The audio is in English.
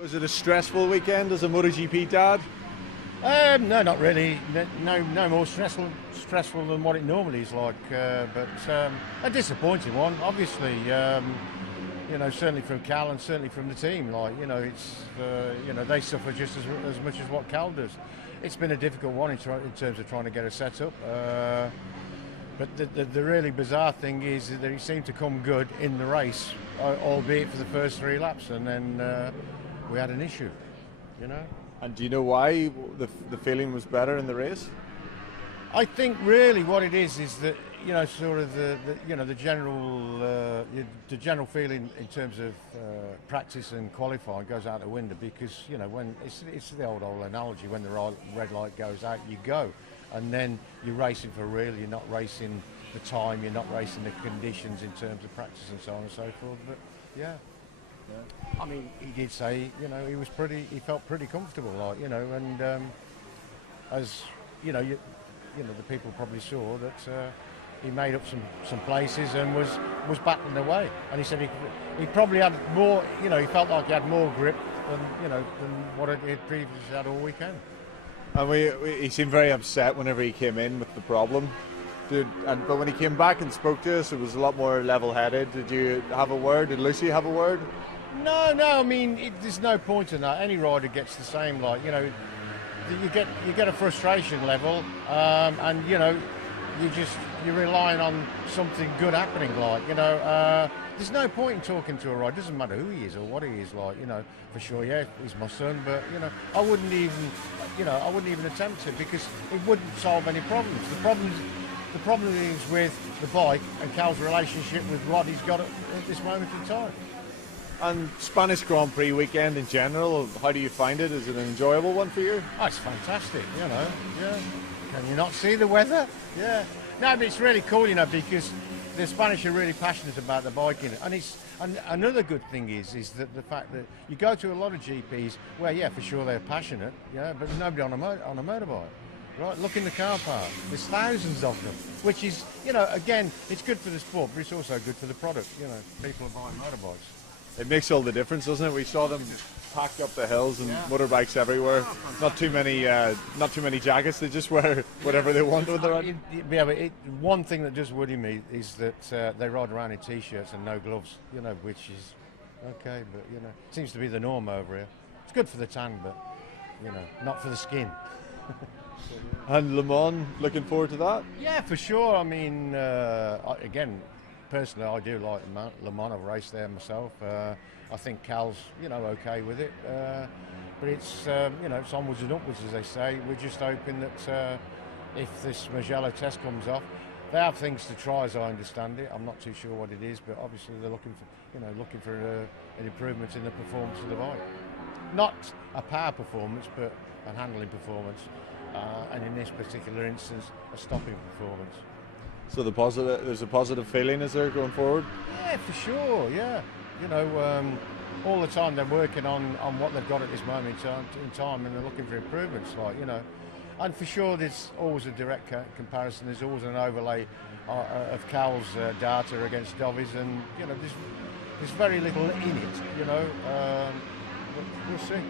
Was it a stressful weekend as a MotoGP dad? No, not really. No more stressful than what it normally is like. But a disappointing one, obviously. Certainly from Cal and certainly from the team. It's they suffer just as much as what Cal does. It's been a difficult one in terms of trying to get a setup. But the really bizarre thing is that he seemed to come good in the race, albeit for the first 3 laps, and then we had an issue. And do you know why the feeling was better in the race? I think really what it is that sort of the general feeling in terms of practice and qualifying goes out the window, because when it's the old analogy, when the red light goes out, you go, and then you're racing for real. You're not racing the time, you're not racing the conditions in terms of practice and so on and so forth. But yeah. I mean, he did say, he felt pretty comfortable, and as the people probably saw that he made up some places and was battling away. And he said he probably had more, he felt like he had more grip than what he had previously had all weekend. And he seemed very upset whenever he came in with the problem. But when he came back and spoke to us, it was a lot more level-headed. Did you have a word? Did Lucy have a word? No. I mean, there's no point in that. Any rider gets the same. You get a frustration level, and you're relying on something good happening. There's no point in talking to a rider. It doesn't matter who he is or what he is. For sure, yeah, he's my son, but I wouldn't even attempt it, because it wouldn't solve any problems. The problem is with the bike and Cal's relationship with what he's got at this moment in time. And Spanish Grand Prix weekend in general, how do you find it? Is it an enjoyable one for you? Oh, it's fantastic, yeah. Can you not see the weather? Yeah. No, but it's really cool, because the Spanish are really passionate about the biking. And another good thing is that the fact that you go to a lot of GPs where, yeah, for sure they're passionate, but there's nobody on a motorbike. Right, look in the car park. There's thousands of them, which is, again, it's good for the sport, but it's also good for the product. People are buying motorbikes. It makes all the difference, doesn't it? We saw them packed up the hills and motorbikes everywhere. Not too many jackets. They just wear whatever they want when they're out. Yeah, but one thing that does worry me is that they ride around in t-shirts and no gloves. Which is okay, but it seems to be the norm over here. It's good for the tan, but not for the skin. And Le Mans, looking forward to that? Yeah, for sure. I mean, again, personally, I do like Le Mans. I've raced there myself. I think Cal's, okay with it. But it's, it's onwards and upwards, as they say. We're just hoping that if this Mugello test comes off, they have things to try, as I understand it. I'm not too sure what it is, but obviously they're looking for an improvement in the performance of the bike. Not a power performance, but a handling performance. And in this particular instance, a stopping performance. So there's a positive feeling, is there, going forward? Yeah, for sure, yeah. All the time they're working on what they've got at this moment in time, and they're looking for improvements, And for sure there's always a direct comparison, there's always an overlay of Cal's data against Dovi's, and, there's very little in it, but we'll see.